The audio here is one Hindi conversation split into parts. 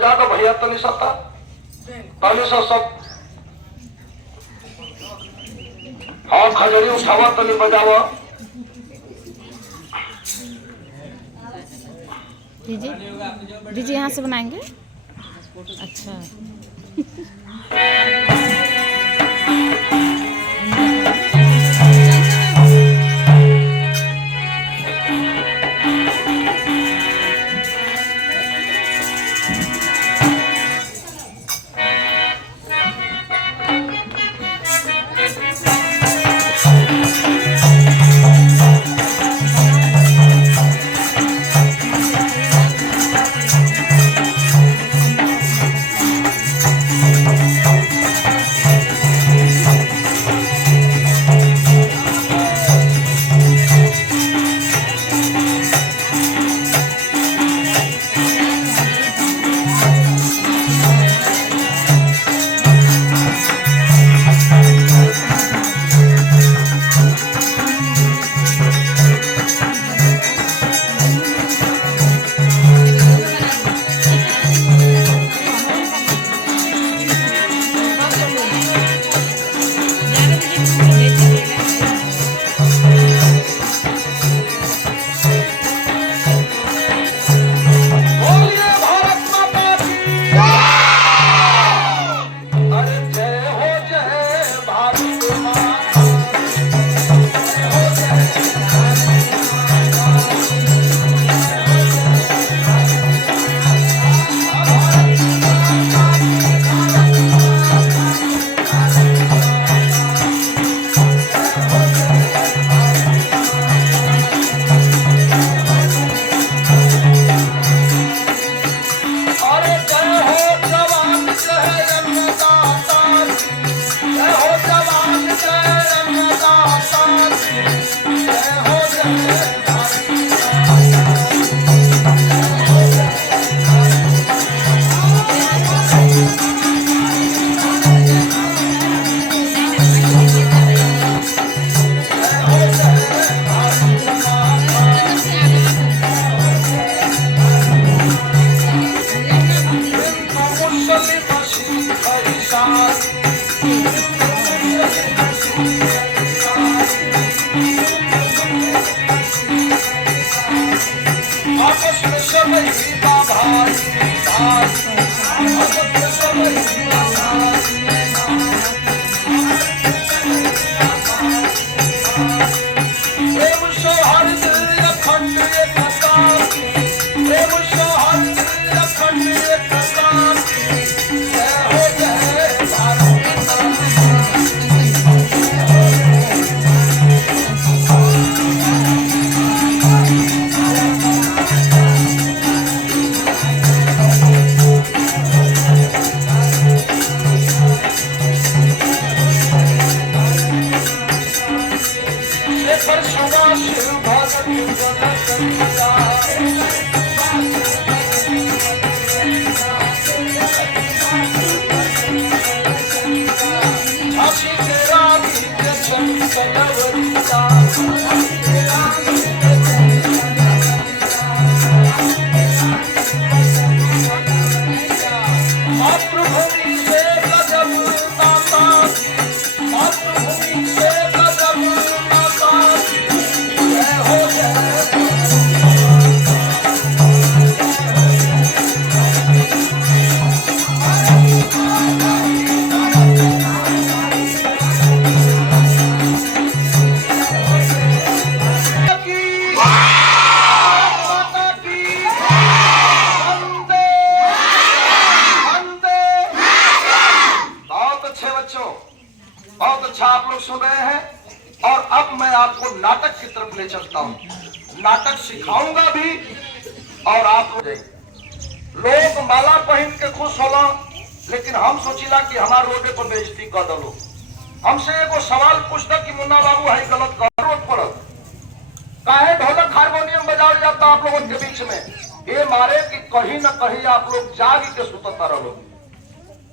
बजा दो भैया तनी सत्ता तनी सब। हाँ खजड़ी उठावा तनी बजावा डीजे यहाँ से बनाएंगे। अच्छा नाटक सिखाऊंगा भी और आप लोग माला पहन के खुश होला, लेकिन हम सोचिला कि हमार रोडे पर बेइज्जती कर दलो। हमसे एगो सवाल पूछता कि मुन्ना बाबू है गलत कर पड़त काहे ढोलक हारमोनियम बजाओ जाता आप लोगों के बीच में, ये मारे कि कहीं न कहीं आप लोग जाग के सुतता रहो।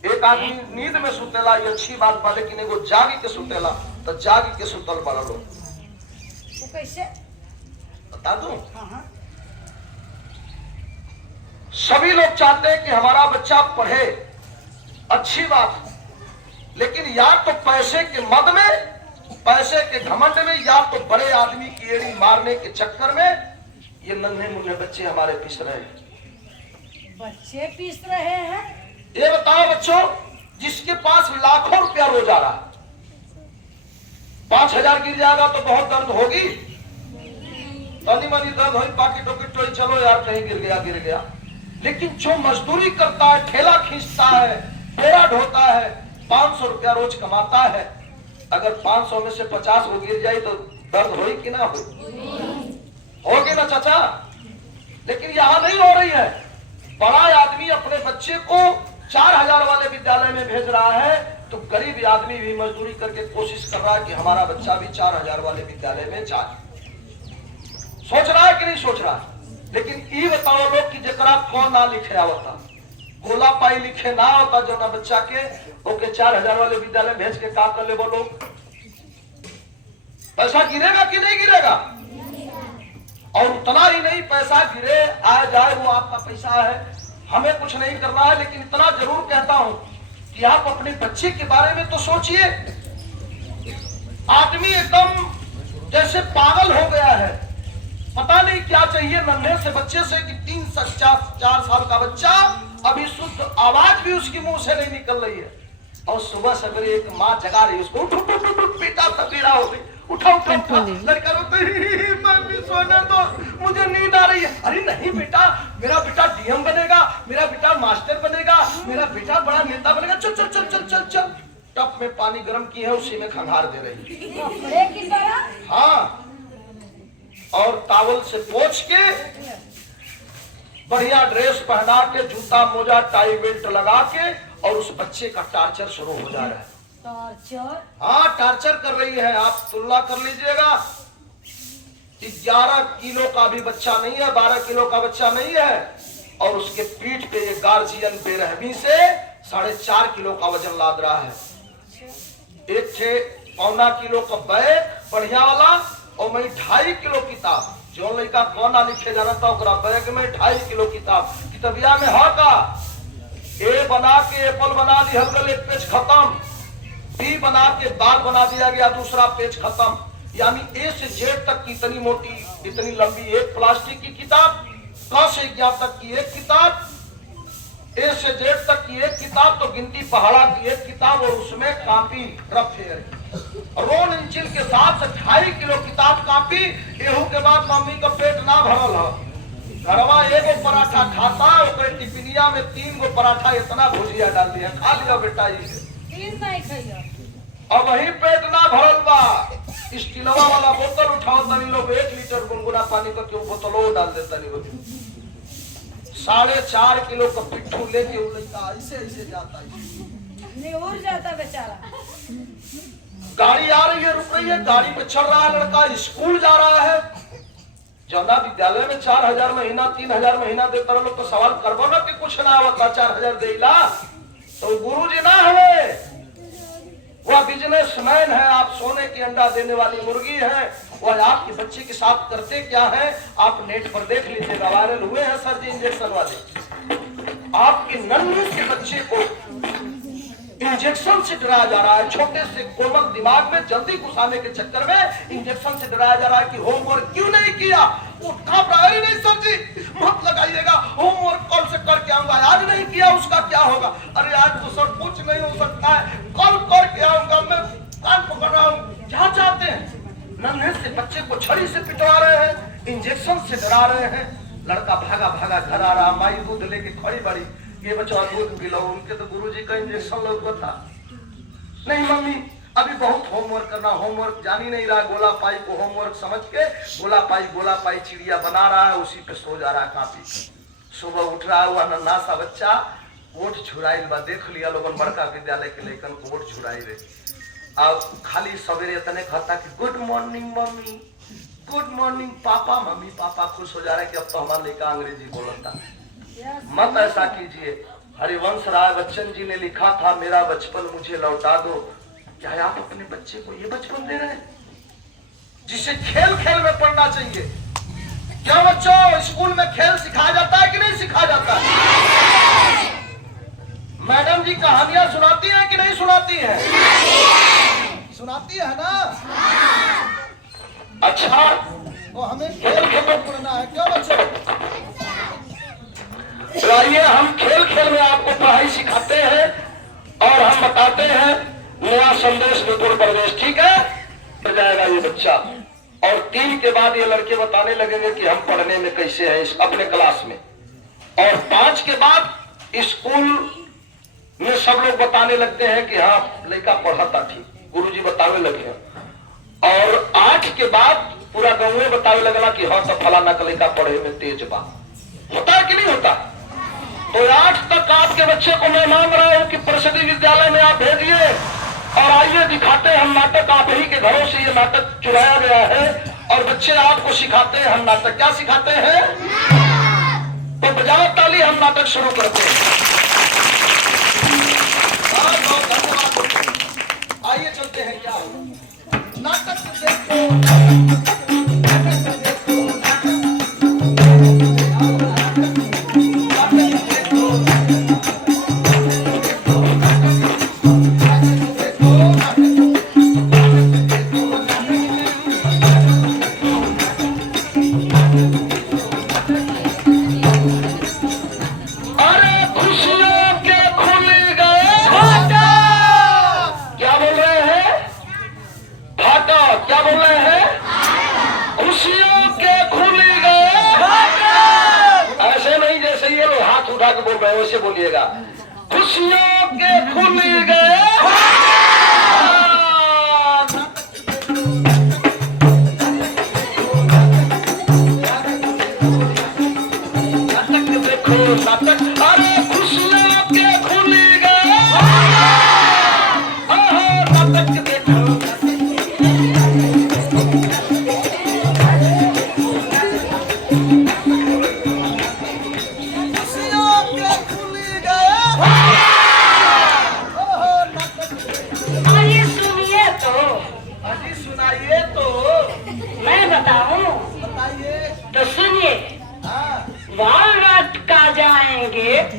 एक आदमी नींद में सुतेला ये अच्छी बात बा, लेकिन एगो जाग के सुतेला तो जाग के सुतल पड़ा लो। कैसे बता दूं? सभी लोग चाहते हैं कि हमारा बच्चा पढ़े, अच्छी बात, लेकिन या तो पैसे के मद में, पैसे के घमंड में, या तो बड़े आदमी की एड़ी मारने के चक्कर में ये नन्हे मुन्ने बच्चे हमारे पीस रहे हैं। बच्चे पीस रहे हैं। ये बताओ बच्चों, जिसके पास लाखों रुपया रोज आ रहा है, 5,000 गिर जाएगा तो बहुत दर्द होगी, तनी मनी दर्द हो, पाकिट वोकिट चलो यार कहीं गिर गया। लेकिन जो मजदूरी करता है, ठेला खींचता है, पेड़ा ढोता है, 500 रुपया रोज कमाता है, अगर 500 में से 50 वो गिर जाए तो दर्द होगी कि ना होगी ना चाचा? लेकिन यहाँ नहीं हो रही है। बड़ा आदमी अपने बच्चे को 4,000 वाले विद्यालय में भेज रहा है, तो गरीब आदमी भी मजदूरी करके कोशिश कर रहा है कि हमारा बच्चा भी 4,000 वाले विद्यालय में जाए। सोच रहा है कि नहीं सोच रहा है? लेकिन ये बताओ लोग कि जरा कौन ना लिखे आवता, गोला पाई लिखे ना होता जो ना बच्चा के ओके 4,000 वाले विद्यालय भेज के काम कर ले, बोलो पैसा गिरेगा कि नहीं गिरेगा? और उतना ही नहीं, पैसा गिरे आए जाए वो आपका पैसा है, हमें कुछ नहीं करना है। लेकिन इतना जरूर कहता हूं कि आप अपने बच्चे के बारे में तो सोचिए। आदमी एकदम जैसे पागल हो गया है, पता नहीं क्या चाहिए नन्हे से बच्चे से कि 3-4 साल का बच्चा अभी शुद्ध आवाज भी उसके मुंह से नहीं निकल रही है, और सुबह सवेरे एक माँ जगा रही है उसको, उठ उठ उठ उठ, बेटा सवेरा हो गई, उठा उठा उठा, लड़का रोते मम्मी सोने दो, मुझे नींद आ रही है। अरे नहीं बेटा, मेरा बेटा डीएम बनेगा, मेरा बेटा मास्टर बनेगा, मेरा बेटा बड़ा नेता बनेगा, चल चल चल चल चल चल। टप में पानी गर्म की है, उसी में खंगार दे रही है। हाँ, और टावल से पोंछ के, बढ़िया ड्रेस पहना के, जूता मोजा टाई बेल्ट लगा के, और उस बच्चे का टार्चर शुरू हो जा रहा है। टॉर्चर? हाँ, टार्चर कर रही है। आप तुलना कर लीजिएगा, 11 किलो का भी बच्चा नहीं है, 12 किलो का बच्चा नहीं है, और उसके पीठ पे ये गार्जियन बेरहमी से 4.5 किलो का वजन लाद रहा है। एक थे 1.25 किलो का बैग बढ़िया वाला, और मैं 2.5 किलो किताब, जो लड़का कौन लिखे जाना था ओकरा बैग में 2.5 किलो किताब, किताबिया में हा का ए बना के एप्पल बना दी, हल्का एक पेज खत्म, बी बना के बाल बना दिया गया, दूसरा पेज खत्म। यानी ए से जेड तक की इतनी मोटी, इतनी लंबी एक प्लास्टिक की किताब, क से 11 तक की एक किताब, ए से जेड तक की एक किताब, तो गिनती पहाड़ा की एक किताब, और उसमें कॉपी रफेर रोल इंचिल के साथ 2.5 किलो किताब कॉपी। एहू के बाद मम्मी का पेट ना भरल है, घरवा एगो पराठा खाता, ओकरे टिफिनिया में 3 गो पराठा इतना भुजिया डाल दिया, खा लिया बेटा ये 3 नहीं खाइयो। अब वही पेट ना भरल बा, स्टीलवा वाला बोतल उठाओ तनी लोग 1 लीटर गुनगुना पानी का क्यों बोतलो डाल देता नहीं लोग। 4.5 किलो का पिट्ठू लेके वो लड़का ऐसे ऐसे जाता है, निहुर जाता बेचारा। गाड़ी आ रही है, रुक रही है, गाड़ी पे चढ़ रहा है लड़का, स्कूल जा रहा है। जौना विद्यालय में 4,000 महीना 3,000 महीना देता लोग तो सवाल करबो ना कि कुछ ना आवता 4,000 देला, तो गुरुजी ना है, वह बिजनेसमैन है। आप सोने की अंडा देने वाली मुर्गी है। वह आपके बच्चे के साथ करते क्या है, आप नेट पर देख लीजिएगा, वायरल हुए हैं सर जी इंजेक्शन वाले। आपके नन्हे से बच्चे को इंजेक्शन से डराया जा रहा है, छोटे से कोमल दिमाग में जल्दी घुसाने के चक्कर में इंजेक्शन से डराया जा रहा है कि होमवर्क क्यों नहीं किया। वो घबराए ही नहीं सर जी, मत लगाइएगा, होमवर्क कल से करके आऊंगा, आज नहीं किया उसका क्या होगा। अरे आज तो सर कुछ नहीं हो सकता है, कल करके आऊंगा, मैं कान पकड़ रहा हूँ। क्या चाहते हैं, नन्हे से बच्चे को छड़ी से पिटवा रहे हैं, इंजेक्शन से डरा रहे हैं। लड़का भागा भागा घर आ रहा, माई दूध लेके खड़ी बड़ी, ये बच्चा दूध पिलाओ, उनके तो गुरुजी का इंजेक्शन लगा था। नहीं मम्मी अभी बहुत होमवर्क करना, होमवर्क जान ही नहीं रहा, गोला पाई को होमवर्क समझ के गोला पाई चिड़िया बना रहा है, उसी पे सो जा रहा है काफी। सुबह उठ रहा हुआ नन्हा सा बच्चा, वोट छुड़ाइल बा, देख लिया लोगन बड़का विद्यालय के लेकर को वोट छुड़ाई रे। अब खाली सवेरे इतने कहता कि good morning mummy, good morning पापा। मम्मी पापा खुश हो जा रहे कि अब तो हमारा लड़का अंग्रेजी बोलता। मत ऐसा कीजिए, हरिवंश राय बच्चन जी ने लिखा था, मेरा बचपन मुझे लौटा दो। क्या आप अपने बच्चे को ये बचपन दे रहे हैं जिसे खेल खेल में पढ़ना चाहिए? क्यों बच्चों, स्कूल में खेल सिखाया जाता है कि नहीं सिखाया जाता है? मैडम जी कहानियां सुनाती हैं कि नहीं सुनाती हैं? सुनाती है ना? अच्छा, तो हमें खेल खेल पढ़ना है क्यों बच्चों? तो आइए हम खेल खेल में आपको पढ़ाई सिखाते हैं और हम बताते हैं नया संदेश विपुल प्रवेश, ठीक है? पढ़ जाएगा ये बच्चा और 3 के बाद ये लड़के बताने लगेंगे कि हम पढ़ने में कैसे हैं अपने क्लास में, और 5 के बाद स्कूल में सब लोग बताने लगते हैं कि हाँ लड़का पढ़ा था ठीक, गुरुजी बताने लगे, और 8 के बाद पूरा गाँव में बताने लगला कि हाँ सब फलाना का लड़का पढ़े में तेज बा। होता है कि नहीं होता? तो 8 तक आपके बच्चे को मैं मांग रहा हूँ कि परिषदी विद्यालय में आप भेजिए और आइए दिखाते हैं हम नाटक। आप ही के घरों से ये नाटक चुराया गया है और बच्चे आपको सिखाते हैं हम नाटक। क्या सिखाते हैं? तो बजाओ ताली, हम नाटक शुरू करते हैं। बहुत बहुत धन्यवाद। आइए चलते हैं, क्या हो नाटक देखो। वैसे बोलिएगा, खुशियों के खुल गए। नाटक देखो नाटक, अरे खुशियों के खुल गए। नाटक देखो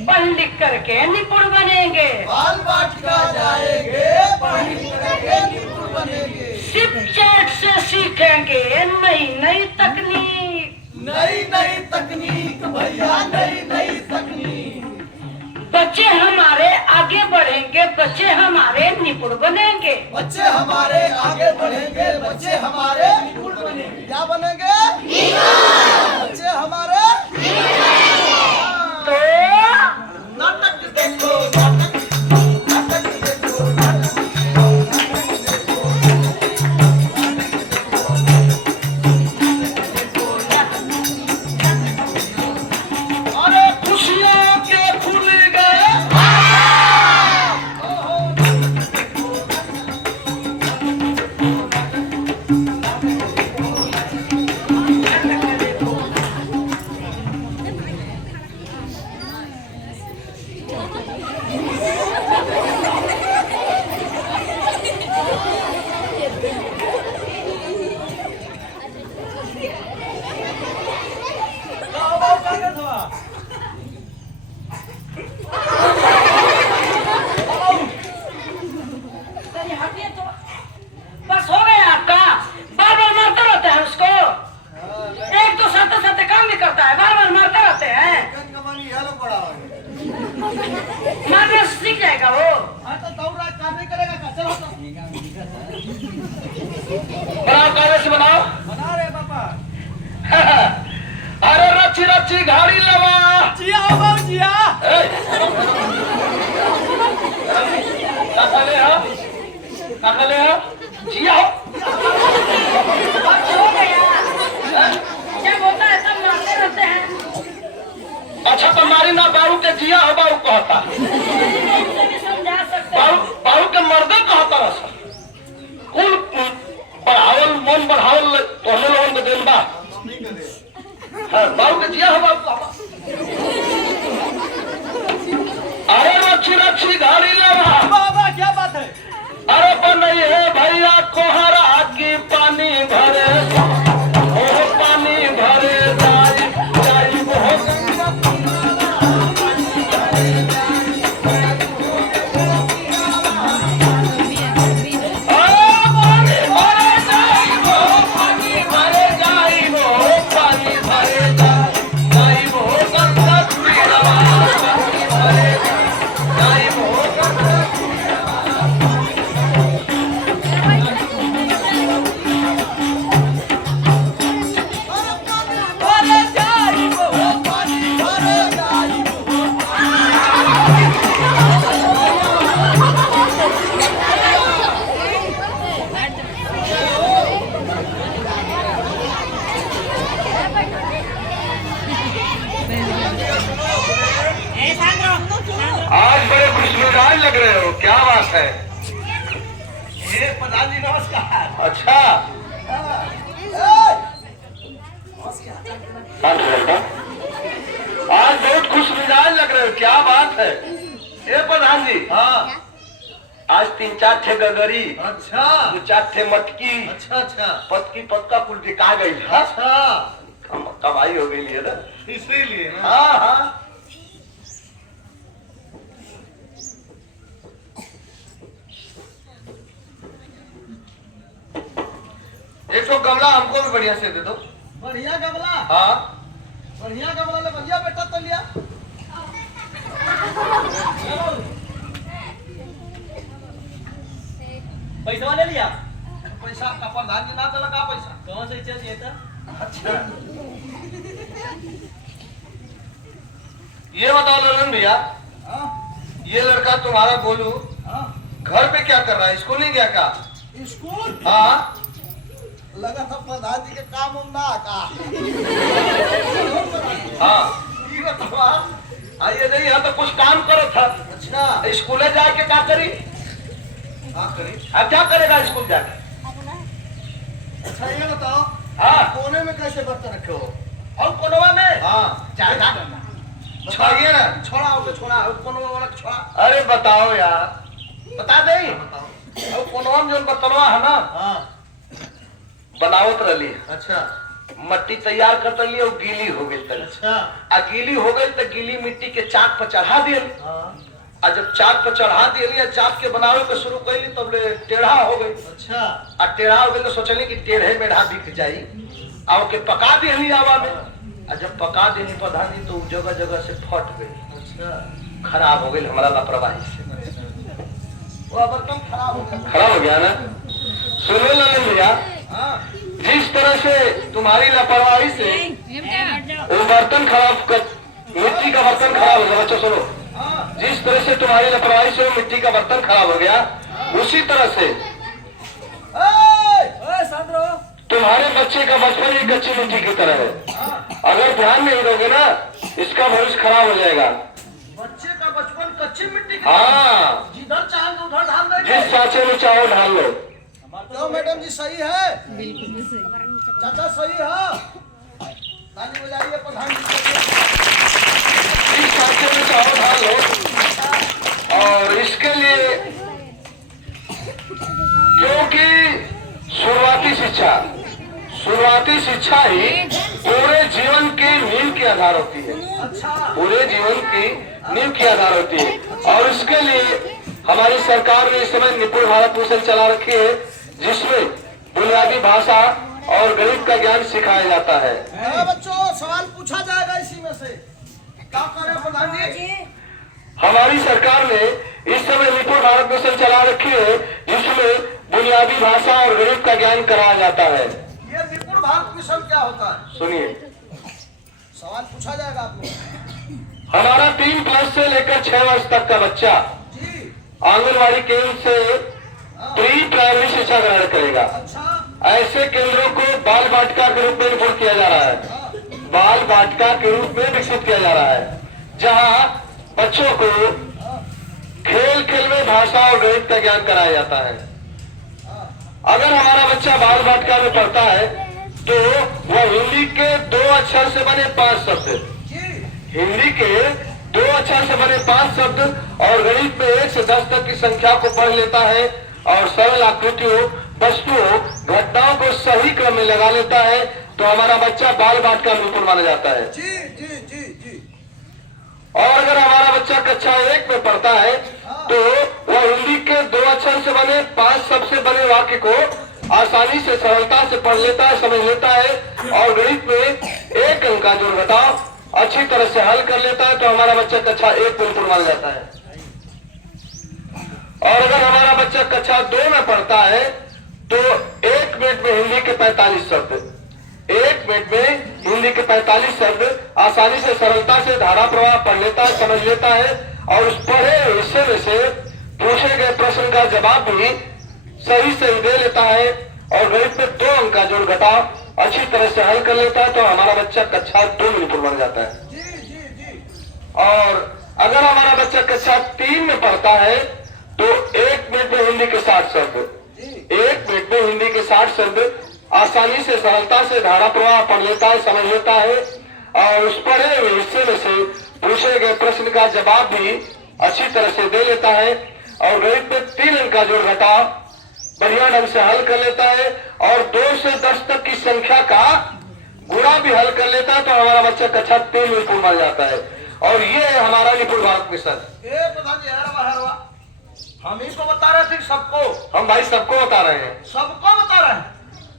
पढ़ लिख करके निपुण बनेंगे। बाल बाटिका जाएंगे, पढ़ लिख करके निपुण बनेंगे। शिक्षक से सीखेंगे नई नई तकनीक, नई नई तकनीक भैया, नई नई तकनीक। बच्चे हमारे आगे बढ़ेंगे, बच्चे हमारे निपुण बनेंगे। बच्चे हमारे आगे बढ़ेंगे, बच्चे हमारे निपुण बनेंगे। क्या बनेंगे? बच्चे हमारे तो नाटक देखो नाटक, नाटक देखो नाटक, अरे खुशियों के खुल गए। बस हो गया आपका। बार बार मारते रहते हैं उसको, एक तो सत्य सत्य काम नहीं करता है, बार बार मारते रहते हैं। मारने से सीख जाएगा वो। तो दौड़ रहा काम नहीं करेगा क्या? चलो बनाओ, कागज से बनाओ। बना रहे पापा। अरे रची रची गाड़ी लगा। जिया हो बाबू जिया। काका ले आओ, काका ले आओ। जिया हो। हो गया। जब होता है तब मारते रहते हैं। अच्छा तो मारी ना बाबू के जिया हो बाबू कहता। उसे भी समझा सकते हैं। बाबू के मर्दे कहता रहा। कुल बढ़ावल मन बढ़ावल तोहने लोगन के देन बा। हाँ बाबू के जिया हो बाबू। अरे रच्छी रच्छी गाड़ी लगा। बाबा क्या बात है? अरे बनई है भैया कोहरा की पानी भरे, पानी भरे जा मिजाज लग रहे हो, क्या बात है? ये प्रधान जी नमस्कार। अच्छा, आज बहुत खुश मिजाज लग रहे हो, क्या बात है? ये प्रधान जी, हाँ आज 3-4 ठे गगरी, अच्छा 2-4 ठे मटकी, अच्छा अच्छा पतकी पत्ता कुल बिका गई। अच्छा कमाई हो गई है ना। इसीलिए ना। हाँ हाँ, एक तो गमला हमको भी बढ़िया से दे दो। बढ़िया गमला, हाँ, बढ़िया गमला ले बढ़िया बेटा तो लिया। पैसा ले लिया? पैसा का प्रधान जी ना चला का पैसा कौन से चाहिए था? अच्छा ये बताओ ललन भैया, हाँ ये लड़का तुम्हारा गोलू हाँ घर पे क्या कर रहा है? स्कूल नहीं गया क्या? स्कूल हाँ, लगा था प्रधान जी के काम उम ना का। हाँ, ये बतावा। आइए नहीं, यहाँ तो कुछ काम करो था। अच्छा स्कूल जाके क्या करी? हाँ करी। अब क्या करेगा स्कूल जाके? अच्छा ये बताओ, हाँ, कोने में कैसे बर्तन रखे हो? और कोनवा में हाँ चाहता करना छोड़िए ना। छोड़ा हो छोड़ा कोनवा वाला छोड़ा। अरे बताओ यार, बता दे। बताओ। और कोनवा में जो बर्तनवा है ना, हाँ बनावत रही, अच्छा मट्टी तैयार कर रही और गीली हो गई तल। अच्छा आ गीली हो गई तो गीली मिट्टी के चाक पर चढ़ा दिए। हाँ आ जब चाक पर चढ़ा दिए, चाक के बनावे के शुरू कैली, तब ले टेढ़ा हो गई। अच्छा आ टेढ़ा हो गई तो सोचली कि टेढ़े में ढा बिक जाई, आ ओके पका दिहली हवा में। आ जब पका देनी प्रधान जी तो जगह जगह से फट गई, अच्छा खराब हो गई हमारा लापरवाही से। वो बर्तन खराब हो गया। खराब हो गया ना। सुनो ललन भैया, हाँ जिस तरह से तुम्हारी लापरवाही से वो बर्तन खराब कर, मिट्टी का बर्तन खराब हो गया। बच्चों सुनो, हाँ जिस तरह से तुम्हारी लापरवाही से वो मिट्टी का बर्तन खराब हो गया, उसी तरह से साधरो तुम्हारे बच्चे का बचपन एक कच्ची मिट्टी की तरह है। अगर ध्यान नहीं दोगे ना, इसका भविष्य खराब हो जाएगा। बच्चे का बचपन कच्ची मिट्टी की हाँ, जिधर चाहेंगे उधर डाल देंगे। जिस सांचे में चाहो ढाल लो। क्यों मैडम जी सही है? बिल्कुल सही। चाचा सही है? ताली बजाइए प्रधान जी के लिए। जिस सांचे में चाहो ढाल लो। और इसके लिए, क्योंकि शुरुआती शिक्षा ही पूरे जीवन की नींव की आधार होती है। अच्छा पूरे जीवन की नींव की आधार होती है। और इसके लिए हमारी सरकार ने इस समय निपुण भारत मिशन चला रखी है, जिसमें बुनियादी भाषा और गणित का ज्ञान सिखाया जाता है। बच्चों सवाल पूछा जाएगा इसी में से। क्या करें प्रधान जी? हमारी सरकार ने इस समय निपुण भारत मिशन चला रखी है, जिसमें बुनियादी भाषा और गणित का ज्ञान कराया जाता है। ये निपुण भारत मिशन क्या होता है? सुनिए, सवाल पूछा जाएगा आपको। हमारा 3+ से लेकर 6 वर्ष तक का बच्चा जी आंगनबाड़ी केंद्र से प्री प्राइमरी शिक्षा ग्रहण करेगा। अच्छा ऐसे केंद्रों को बाल वाटिका के रूप में विकसित किया जा रहा है। बाल वाटिका के रूप में विकसित किया जा रहा है, जहां बच्चों को खेल खेल में भाषा और गणित का ज्ञान कराया जाता है। अगर हमारा बच्चा बाल वाटिका में पढ़ता है तो वह हिंदी के 2 अक्षर से बने 5 शब्द, जी हिंदी के 2 अक्षर से बने 5 शब्द और गणित में 1 से 10 तक की संख्या को पढ़ लेता है और सरल आकृतियों, वस्तुओं, घटनाओं को सही क्रम में लगा लेता है। तो हमारा बच्चा बाल वाटिका में निपुण माना जाता है। जी जी जी जी और अगर हमारा बच्चा कक्षा 1 में पढ़ता है तो वह हिंदी के 2 अक्षर से बने 5 शब्द से बने वाक्य को आसानी से, सरलता से पढ़ लेता है, समझ लेता है और गणित में 1 अंक का जोड़ घटाव अच्छी तरह से हल कर लेता है। तो हमारा बच्चा कक्षा 1 में निपुण माना जाता है। और अगर हमारा बच्चा कक्षा 2 में पढ़ता है तो 1 मिनट में हिंदी के 45 शब्द, 1 मिनट में हिंदी के 45 शब्द आसानी से, सरलता से धारा प्रवाह पढ़ लेता है, समझ लेता है और उस पढ़े हिस्से में से पूछे गए प्रश्न का जवाब भी सही सही दे लेता है और गणित में 2 अंक का जोड़ घटाव अच्छी तरह से हल कर लेता है। तो हमारा बच्चा कक्षा 2 में निपुण बन जाता है। जी जी जी और अगर हमारा बच्चा कक्षा 3 में पढ़ता है तो 1 मिनट में हिंदी के 60 शब्द, 1 मिनट में हिंदी के 60 शब्द आसानी से सरलता से धारा प्रवाह पढ़ लेता है, समझ लेता है और उस पढ़े हुए हिस्से में से पूछे गए प्रश्न का जवाब भी अच्छी तरह से दे लेता है और गणित में 3 अंक का जोड़ घटाव बढ़िया ढंग से हल कर लेता है और 2 से 10 तक की संख्या का गुणा भी हल कर लेता है। तो हमारा बच्चा कक्षा 3 में निपुण बन जाता है और ये है हमारा निपुण भारत मिशन। प्रधान जी हरवा हम ही को बता रहे थे सबको, हम भाई सबको बता रहे हैं। सबको बता रहे हैं।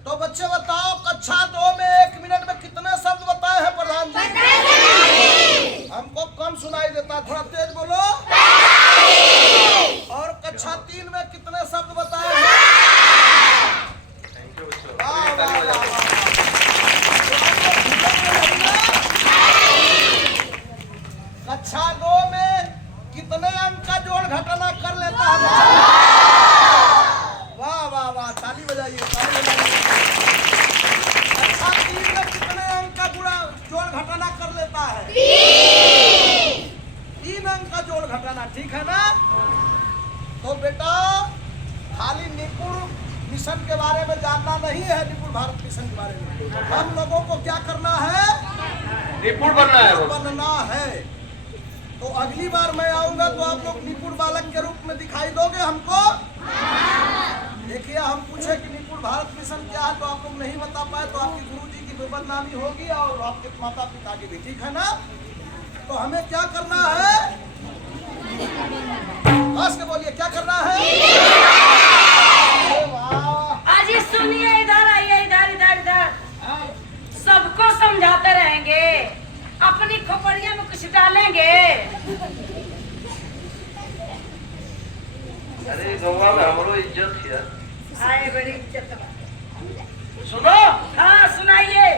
तो बच्चे बताओ कक्षा 2 में 1 मिनट में कितने शब्द बताए हैं प्रधान जी? हमको कम सुनाई देता, थोड़ा तेज बोलो। और कक्षा 3 में कितने शब्द बताए हैं? वाह, वाह, वाह, वाह। कक्षा 2 में कितने अंक का जोड़ घटाना कर लेता है? वाह वाह वाह, ताली बजाइए, ताली बजाइए। कक्षा 3 में कितने अंक का जोड़ घटाना कर लेता है? 3 अंक का जोड़ घटाना, ठीक है ना? तो बेटा खाली निपुण मिशन के बारे में जानना नहीं है, निपुण भारत मिशन के बारे में हम लोगों को क्या करना है? निपुण बनना है, बनना है। तो अगली बार मैं आऊंगा तो आप लोग निपुण बालक के रूप में दिखाई दोगे हमको? देखिए हम पूछे कि निपुण भारत मिशन क्या है तो आप लोग नहीं बता पाए तो आपके गुरुजी की बदनामी होगी और आपके माता पिता की भी, ठीक है ना? तो हमें क्या करना है? हंस के बोलिए, क्या करना है? आज ये सुनिए, इधर आइए, इधर इधर इधर। सबको समझाते रहेंगे, अपनी खोपड़िया में कुछ डालेंगे। अरे गौवा में हमरो इज्जत है। आए बड़ी इज्जत बा। सुनो, हाँ सुनाइए।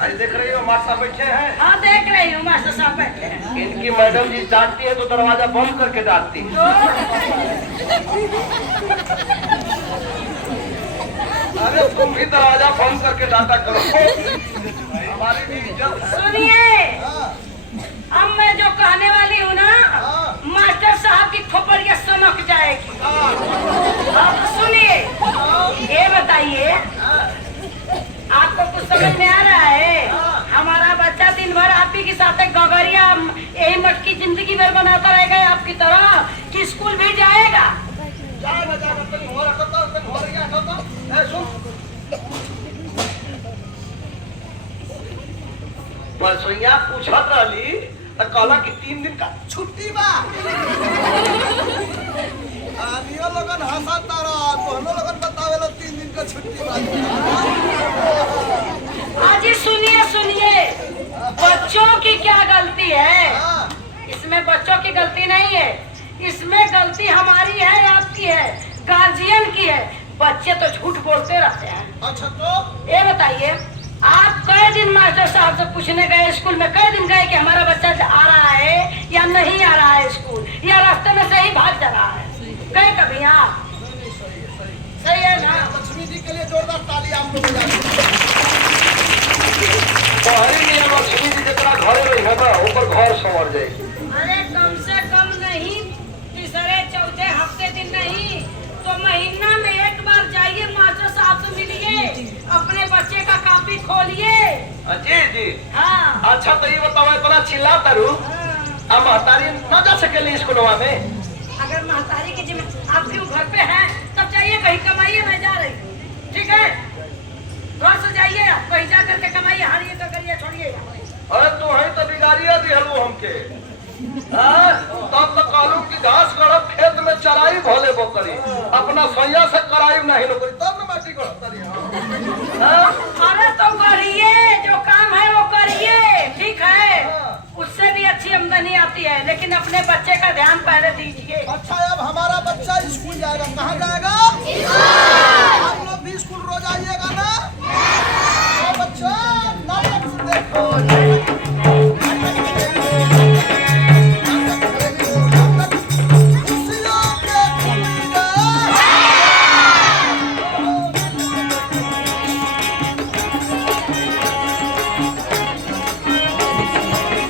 आज देख रही हो मास्टर साहब बैठे हैं। हाँ देख रही हूँ, मास्टर साहब बैठे हैं। इनकी मैडम जी डांटती है तो दरवाजा बंद करके डांटती है। अरे तुम भी दरवाजा बंद करके डांटा करो, हमारी भी इज्जत है। सुनिए, अब मैं जो कहने वाली हूँ ना, मास्टर साहब की खोपड़िया सनक जाएगी। अब सुनिए, ये बताइए आपको कुछ समझ में आ रहा है? हमारा बच्चा दिन भर आप ही के साथ गगरिया यही मटकी जिंदगी भर बनाता रहेगा आपकी तरह कि स्कूल भी जाएगा? बसोइया पूछत रहली तो कहला कि 3 दिन का छुट्टी बा। आनियो लोगन हंसता रहा, तोहनो लोगन बतावे लो 3 दिन का छुट्टी बा। आज सुनिए सुनिए, बच्चों की क्या गलती है? इसमें बच्चों की गलती नहीं है, इसमें गलती हमारी है, आपकी है, गार्जियन की है। बच्चे तो झूठ बोलते रहते हैं। अच्छा तो ये बताइए, आप कई दिन मास्टर साहब से पूछने गए स्कूल में, कई दिन गए कि हमारा बच्चा आ रहा है या नहीं आ रहा है स्कूल, या रास्ते में से ही भाग जा रहा है? गए कभी आप? सही है ना? लक्ष्मी जी के लिए जोरदार ताली आप लोग बजाइए। शहरी नियम लक्ष्मी जी जितना घरे रही है ना ऊपर घर संवर जाएगी। अरे कम से कम नहीं, तीसरे चौथे हफ्ते दिन नहीं तो महीना में एक बार जाइए, मास्टर साहब से मिलिए, अपने बच्चे का कॉपी खोलिए। जी जी हाँ। अच्छा तो ये बताओ, इतना चिल्ला करू अब महतारी न जा सकेली स्कूलवा में? अगर महतारी की जिम्मेदारी आप क्यों घर पे हैं, तब जाइए कहीं कमाइए, मैं जा रही हूँ, ठीक है? घर से जाइए, कहीं जा करके कमाइए, हारिए तो करिए, छोड़िए। अरे तू है तो बिगाड़िया दिहलू हमके। तब तो कहलू कि घास गड़ब खेत में चराई भोले बो करी, अपना सैया से कराई नहीं नौकरी, तब न माटी गड़ती। अरे तो करिए, जो काम है वो करिए, ठीक है? उससे भी अच्छी आमदनी आती है, लेकिन अपने बच्चे का ध्यान पहले दीजिए। अच्छा अब हमारा बच्चा स्कूल जाएगा, कहाँ जाएगा? आप लोग भी स्कूल रोज आइएगा ना? तो बच्चा नाटक से देखो।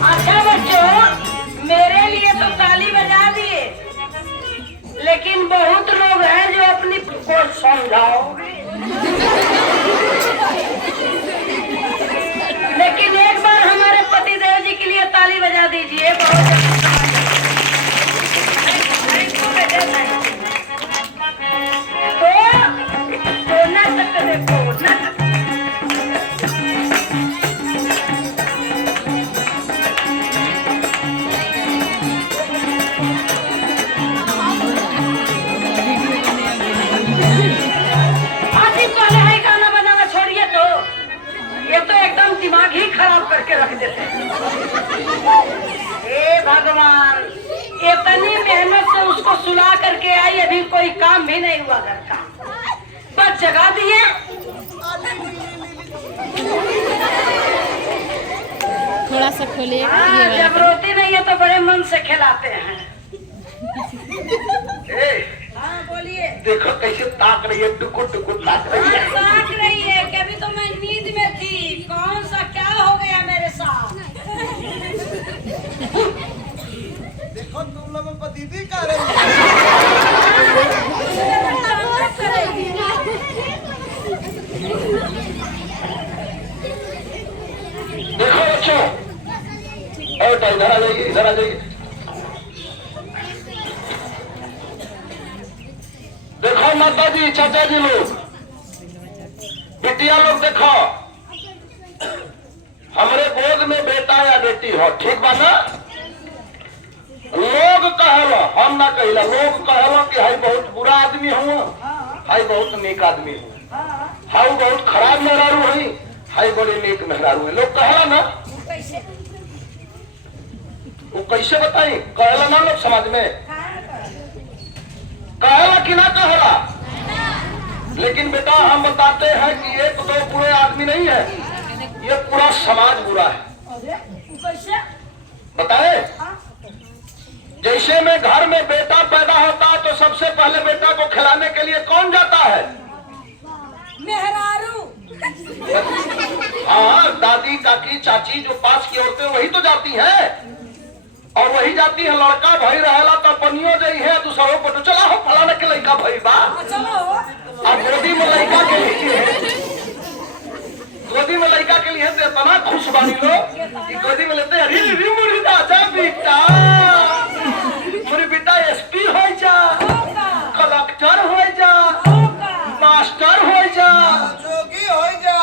अच्छा बच्चों, मेरे भगवान, इतनी मेहनत से उसको सुला करके आई, अभी कोई काम भी नहीं हुआ घर का, बस जगा दिए। थोड़ा सा खोलिए ये हाँ, वाला। जब रोती नहीं है तो बड़े मन से खिलाते हैं। ए, हाँ बोलिए। देखो कैसे ताक रही है, टुकुर टुकुर ताक रही है। ताक रही है कि अभी तो मैं नींद में थी, कौन सा क्या हो गया मेरे साथ। देखो तुम लोगों को दीदी कह रही है। देखो बच्चों, और इधर आ जाइए, इधर आ जाइए। देखो माता जी, चाचा जी लोग, बिटिया लोग, देखो हमरे गोद में बेटा या बेटी हो, ठीक बा ना? लोग कहलो, हम ना कहला, लोग कहलो कि हाई बहुत बुरा आदमी हूँ, हाई बहुत नेक आदमी हूँ, हाउ बहुत खराब मेहरारू है, हाई बड़े नेक मेहरारू है, लोग कहला ना? वो कैसे बताई? कहला ना लोग समाज में? कहला कि ना कहला? लेकिन बेटा हम बताते हैं कि एक दो बुरे आदमी नहीं है, ये पूरा समाज बुरा है। बताए? जैसे में घर में बेटा पैदा होता है तो सबसे पहले बेटा को खिलाने के लिए कौन जाता है? मेहरारू। हाँ, दादी काकी चाची जो पास की औरतें वही तो जाती हैं, और वही जाती है। लड़का भाई रहेला तो पनियो जाई है, दूसरों को तो चला हो फलाने के लड़का भाई बा, अब गोदी में लड़का के लिए, गोदी में लड़का के लिए तो इतना खुश बानी लोग कि गोदी में लेते हैं, अरे मुरी राजा बेटा, मुरी बेटा एसपी हो जा, कलेक्टर हो जा, मास्टर हो जा, जोगी हो जा,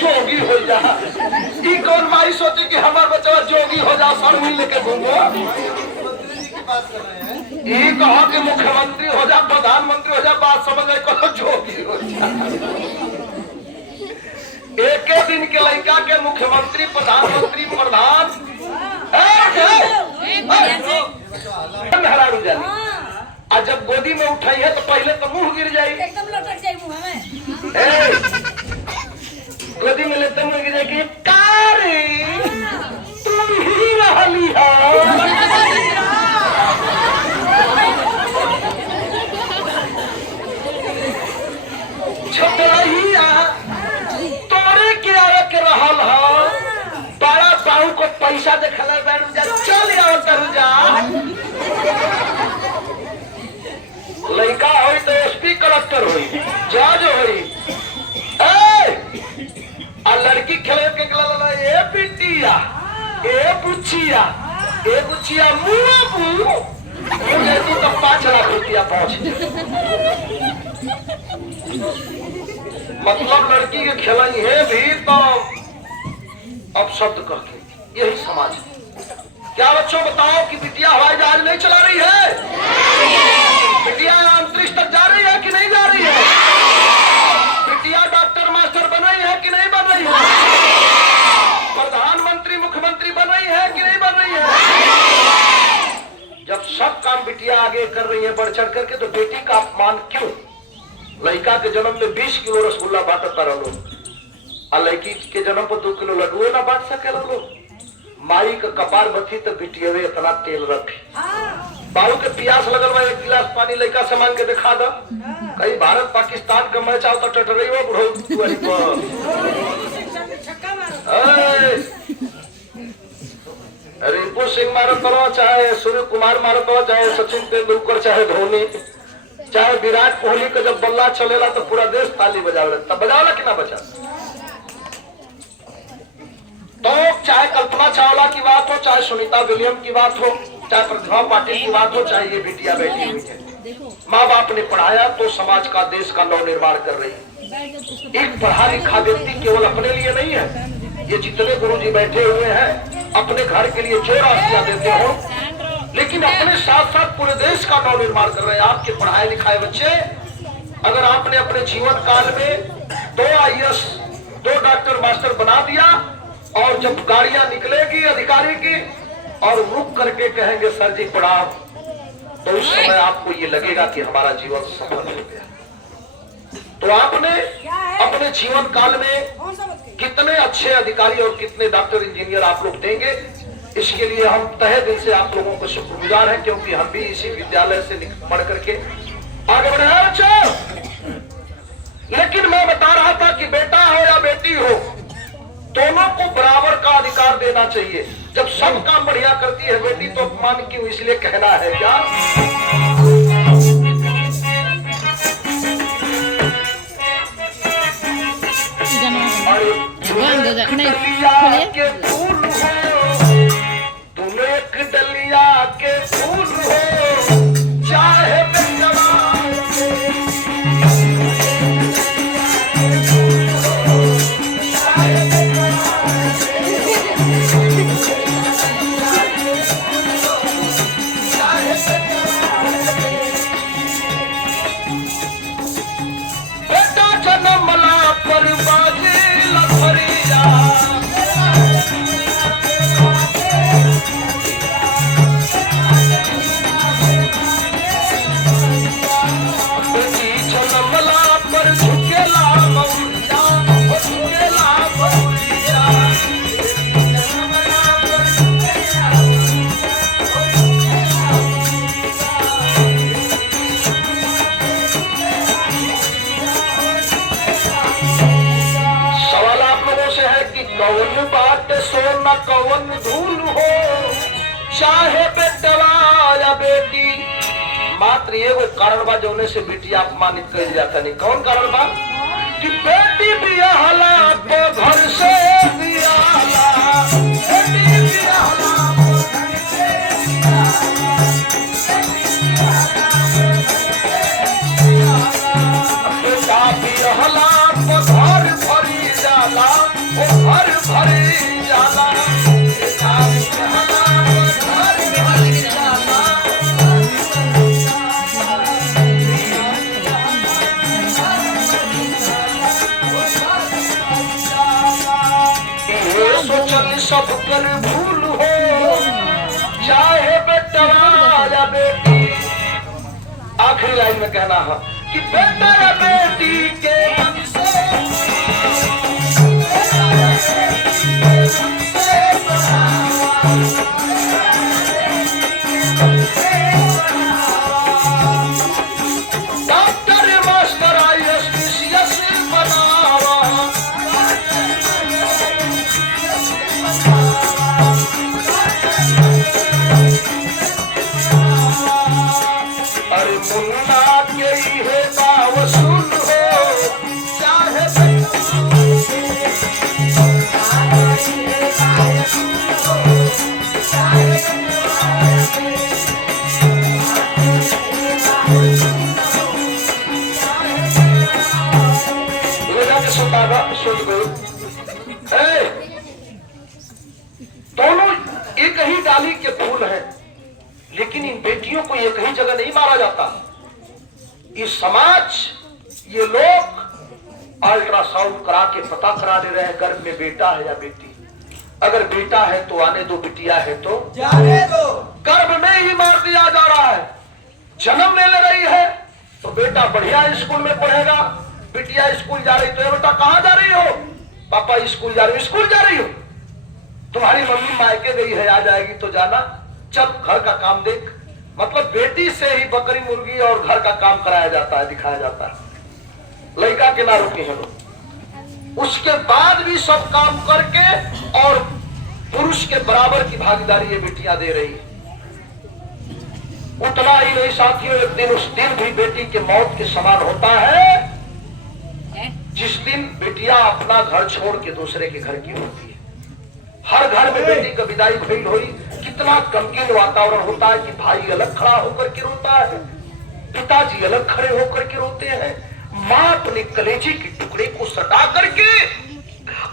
जोगी हो जा। ई कौन माई सोचे कि हमार बच्चा जोगी हो जा, सरमी लेके घूमो? मुख्यमंत्री जी की बात कर रहे हैं। ये कहो कि मुख्यमंत्री हो जा, प्रधानमंत्री हो जा, बात समझ में कहो जोगी हो जा। एक दिन के लड़का के मुख्यमंत्री, प्रधानमंत्री, प्रधान मेहरारू जानी, और जब गोदी में उठाई है तो पहले तो मुंह गिर जाई, एकदम लटक जाए मुंह में। गोदी में लेते मुंह गिर जाएगी, कारी तुम ही रहली हो। छोटहिया तोरे के आवे के रहल हो, बड़ा बाहू को पैसा देखला बैठ जा, चल आओ कर जा। लड़का होई तो एसपी कलेक्टर होई, जज होई, आ लड़की खेले के गला ए बिटिया, ए बुचिया, ए बुचिया मुंह तू तो 5 लाख रुपया पहुंच। मतलब लड़की के खिलाई है भी तो अब शब्द करते, यही समाज है। क्या बच्चों बताओ कि बिटिया हवाई जहाज नहीं चला रही है? बिटिया अंतरिक्ष तक जा रही है कि नहीं जा रही है? बिटिया डॉक्टर मास्टर बन रही है कि नहीं बन रही है? प्रधानमंत्री मुख्यमंत्री बन रही है कि नहीं बन रही है? जब सब काम बिटिया आगे कर रही है बढ़ चढ़ करके, तो बेटी का अपमान क्यों? लड़का के जन्म में 20 किलो रसगुल्ला बांटता रहो, और लड़की के जन्म पर 2 किलो लड्डू ना बांट सकेला लोग। माई का कपार बथी तो बिटिया इतना तेल रखी, बाबू के प्यास लगल बा, 1 गिलास पानी लड़का से मांग के दिखा दो। कहीं भारत पाकिस्तान का मैच आओ तो टटरई हो बुढ़ऊ। रिंकू सिंह मारत हो, चाहे सूर्य कुमार मारत हो, चाहे सचिन तेंदुलकर, चाहे धोनी, चाहे विराट कोहली का जब बल्ला चलेला तो पूरा देश ताली बजावे, तब बजावला कि ना बजा? तो चाहे कल्पना चावला की बात हो, चाहे सुनीता विलियम की बात हो, चाहे प्रतिभा पाटिल की बात हो, चाहे ये बिटिया बैठी हुई है, माँ बाप ने पढ़ाया तो समाज का, देश का नव निर्माण कर रही है। एक पढ़ा लिखा व्यक्ति केवल अपने लिए नहीं है, ये जितने गुरुजी बैठे हुए हैं अपने घर के लिए जो राशियां देते हो, लेकिन अपने साथ साथ पूरे देश का नव निर्माण कर रहे हैं। आपके पढ़ाए लिखाए बच्चे, अगर आपने अपने जीवन काल में 2 IAS, 2 डॉक्टर मास्टर बना दिया, और जब गाड़ियां निकलेगी अधिकारी की और रुक करके कहेंगे सर जी प्रणाम, तो उस समय आपको ये लगेगा कि हमारा जीवन सफल हो गया। तो आपने अपने जीवन काल में कितने अच्छे अधिकारी और कितने डॉक्टर इंजीनियर आप लोग देंगे, इसके लिए हम तहे दिल से आप लोगों को शुक्रगुजार हैं, क्योंकि हम भी इसी विद्यालय से पढ़ करके आगे बढ़े हैं बच्चों। लेकिन मैं बता रहा था कि बेटा हो या बेटी हो, दोनों को बराबर का अधिकार देना चाहिए। जब सब काम बढ़िया करती है बेटी तो अपमान क्यों, इसलिए कहना है क्या? के फूल हो, तुम एक डलिया के फूल हो, चाहे बेटा जन्म ला पर बाजे लफरिया, बेटी जन्म ला पर झुकेला मौलिया, झुकेला मौलिया, सवाल आप लोगों से है कि कौन बात सोना कौन धूल हो, चाहे बेटवा या बेटी। मात्र एगो कारण बा जौने से बेटिया अपमानित कर जाता नहीं। कौन कारण बा? कि बेटी बियाहला तो घर से बियाहला, बेटी बियाहला तो घर से बेटा बियाहला तो घर भरी जाला, वो घर भरी जाला, बेटा बियाहला तो घर भरी जाला। सोचल सब कर भूल हो, चाहे बेटवा या बेटी। आखिरी लाइन में कहना है कि बेटा या बेटी के मन से डॉक्टर मास्टर IAS बनावा, अरे मुन्ना के ही है वसूल हो, चाहे दोनों एक ही डाली के फूल हैं, लेकिन इन बेटियों को एक ही जगह नहीं मारा जाता। इस समाज, ये लोग अल्ट्रासाउंड करा के पता करा दे रहे हैं गर्भ में बेटा है या बेटी। अगर बेटा है तो आने दो, बिटिया है तो जाने दो। गर्भ में ही मार दिया जा रहा है। जन्म ले रही है तो बेटा बढ़िया स्कूल में पढ़ेगा, बिटिया स्कूल जा रही तो बेटा कहाँ जा रही हो? पापा स्कूल जा रही हो। स्कूल जा रही हो? तुम्हारी मम्मी मायके गई है, आ जाएगी तो जाना, चल घर का काम देख। मतलब बेटी से ही बकरी मुर्गी और घर का काम कराया जाता है, दिखाया जाता है। लड़का के ना रुके हैं लोग, उसके बाद भी सब काम करके और पुरुष के बराबर की भागीदारी ये बेटियां दे रही है। उतना ही नहीं साथियों, एक दिन उस दिन भी बेटी के मौत के समान होता है जिस दिन बेटियां अपना घर छोड़ के दूसरे के घर की होती है। हर घर में बेटी का विदाई भइल हुई, कितना गमगीन वातावरण होता है कि भाई अलग खड़ा होकर के रोता है, पिताजी अलग खड़े होकर के रोते हैं, माँ अपने कलेजे के टुकड़े को सटा करके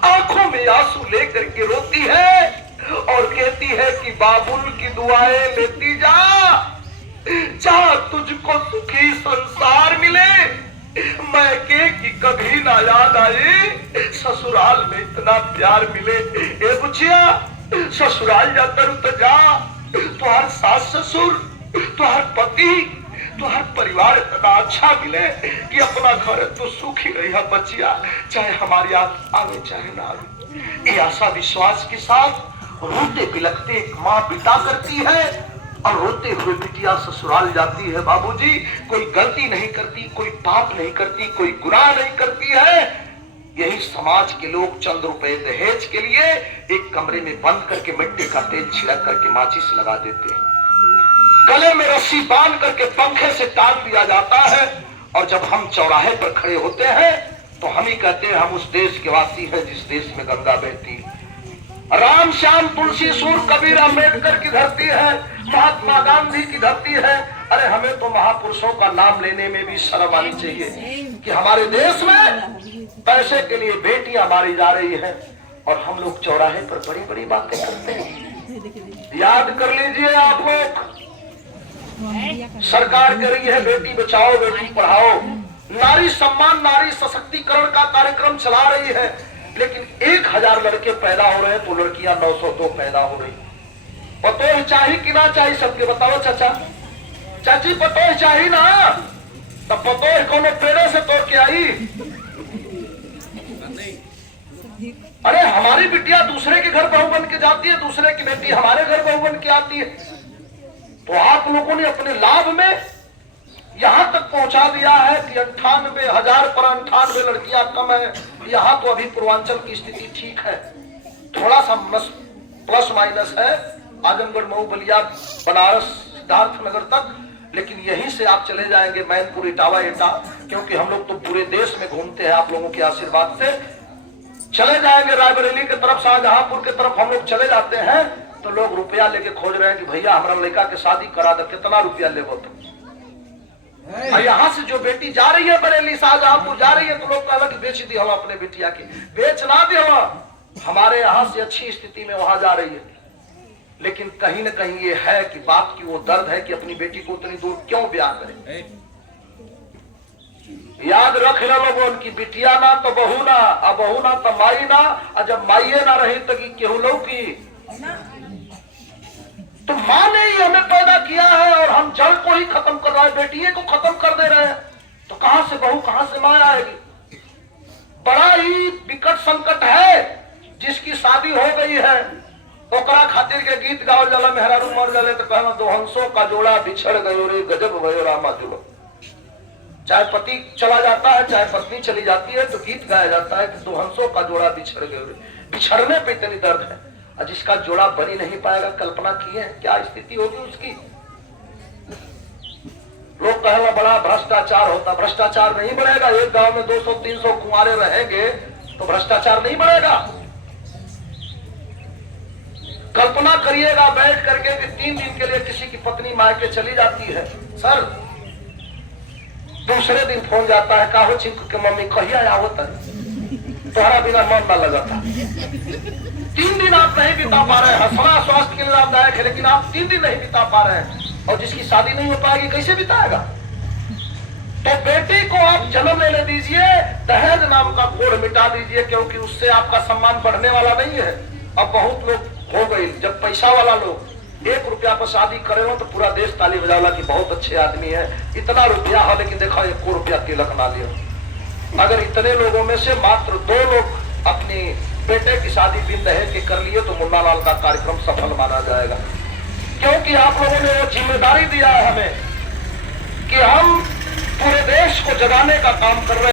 आंखों में आंसू लेकर के रोती है और कहती है कि बाबुल की दुआएं लेती जा, चाह तुझको सुखी संसार मिले, मैं के कि कभी ना याद आए, ससुराल में इतना प्यार मिले। ए बुचिया, ससुराल जाता रू तो जा, तुहार सास ससुर, तुहार पति, तुहार परिवार इतना अच्छा मिले कि अपना घर तो सुखी रही है बच्चिया, चाहे हमारी आवे चाहे ना आवे। ये आशा विश्वास के साथ रोते बिलखते एक माँ बिता करती है और रोते हुए बिटिया ससुराल जाती है। बाबूजी कोई गलती नहीं करती, कोई पाप नहीं करती, कोई गुनाह नहीं करती है। यही समाज के लोग चंद रुपए दहेज के लिए एक कमरे में बंद करके मिट्टी का तेल छिड़क करके माचिस लगा देते हैं, गले में रस्सी बांध करके पंखे से टांग दिया जाता है, और जब हम चौराहे पर खड़े होते हैं तो हम ही कहते हैं हम उस देश के वासी हैं जिस देश में गंगा बहती है। राम श्याम तुलसी सूर कबीर अम्बेडकर की धरती है, महात्मा गांधी की धरती है। अरे हमें तो महापुरुषों का नाम लेने में भी शर्म आनी चाहिए कि हमारे देश में पैसे के लिए बेटियां मारी जा रही हैं और हम लोग चौराहे पर बड़ी बड़ी बातें करते हैं। याद कर लीजिए आप लोग, सरकार कर रही है बेटी बचाओ बेटी पढ़ाओ, नारी सम्मान नारी सशक्तिकरण का कार्यक्रम चला रही है, लेकिन 1000 लड़के पैदा हो रहे हैं तो लड़कियां 902 पैदा हो रही। पतोह चाहिए कि ना चाहिए सबके बताओ चाचा चाची, पतोह चाहिए ना, तो पतोह कोनो पेड़े से तोड़ के आई। अरे हमारी बिटिया दूसरे के घर बहू बन के जाती है, दूसरे की बेटी हमारे घर बहू बन के आती है। तो आप लोगों ने अपने लाभ में यहां तक पहुंचा दिया है कि 98,000 पर 98 लड़कियां कम है। यहां तो अभी पूर्वांचल की स्थिति ठीक है, थोड़ा सा प्लस माइनस है, आजमगढ़ मऊ बलिया बनारस सिद्धार्थ नगर तक, लेकिन यहीं से आप चले जाएंगे मैनपुर इटावा एटा, क्योंकि हम लोग तो पूरे देश में घूमते हैं आप लोगों के आशीर्वाद से। चले जाएंगे रायबरेली की तरफ, शाहजहांपुर की तरफ हम लोग चले जाते हैं तो लोग रुपया लेके खोज रहे हैं कि भैया हमारा लड़का के शादी करा दो, कितना रुपया ले तुम। और यहाँ से जो बेटी जा रही है बरेली शाहजहांपुर जा रही है तो लोग कहला कि बेच दी हम अपने बेटिया की, बेच ना दे हमारे यहाँ से अच्छी स्थिति में वहां जा रही है। लेकिन कहीं न कहीं ये है कि बात की वो दर्द है कि अपनी बेटी को उतनी दूर क्यों ब्याह करें। याद रख लो लोगों, उनकी बिटिया ना तो बहू ना, अब बहू ना तो माई ना, और जब माइये ना रही तो केहू लो की। तो माँ ने ही हमें पैदा किया है और हम जड़ को ही खत्म कर रहे हैं, बेटिए को खत्म कर दे रहे हैं, तो कहां से बहू कहां से माँ आएगी। बड़ा ही विकट संकट है। जिसकी शादी हो गई है ओकरा खातिर के गीत गावल जाला, मेहरारू मर जाले तो कहना दो हंसों का जोड़ा बिछड़ गयो रे गजब भयो रामा जुलो। चाहे पति चला जाता है चाहे पत्नी चली जाती है तो गीत गाया जाता है कि दो हंसों का जोड़ा बिछड़ गयो रे। बिछड़ने पे इतनी दर्द है, और जिसका जोड़ा बनी नहीं पाएगा, कल्पना की है क्या स्थिति होगी उसकी। लोग कहना बड़ा भ्रष्टाचार होता, भ्रष्टाचार नहीं बढ़ेगा। एक गांव में 200-300 कुंवारे रहेंगे तो भ्रष्टाचार नहीं बढ़ेगा। कल्पना करिएगा बैठ करके कि 3 दिन के लिए किसी की पत्नी मायके चली जाती है, सर दूसरे दिन फोन जाता है, का हो चिंकू के मम्मी कहिया आवत है, तुम्हारा बिना मन ना लगा था। 3 दिन आप नहीं बिता पा रहे हैं। हंसना स्वास्थ्य के लिए लाभदायक है, लेकिन आप 3 दिन नहीं बिता पा रहे हैं, और जिसकी शादी नहीं हो पाएगी कैसे बिताएगा। तो बेटी को आप जन्म लेने दीजिए, दहेज नाम का कोड मिटा दीजिए, क्योंकि उससे आपका सम्मान बढ़ने वाला नहीं है। अब बहुत लोग हो गई, जब पैसा वाला लोग 1 रुपया पर शादी करे हो तो पूरा देश ताली बजावला कि बहुत अच्छे आदमी है, इतना रुपया हो, लेकिन देखा 1 रुपया तिलक ना लिया। अगर इतने लोगों में से मात्र 2 लोग अपनी बेटे की शादी बिन दहेज के कर लिए तो मुन्ना लाल का कार्यक्रम सफल माना जाएगा। क्योंकि आप लोगों ने वो जिम्मेदारी दिया है हमें कि हम पूरे देश को जगाने का काम कर रहे हैं।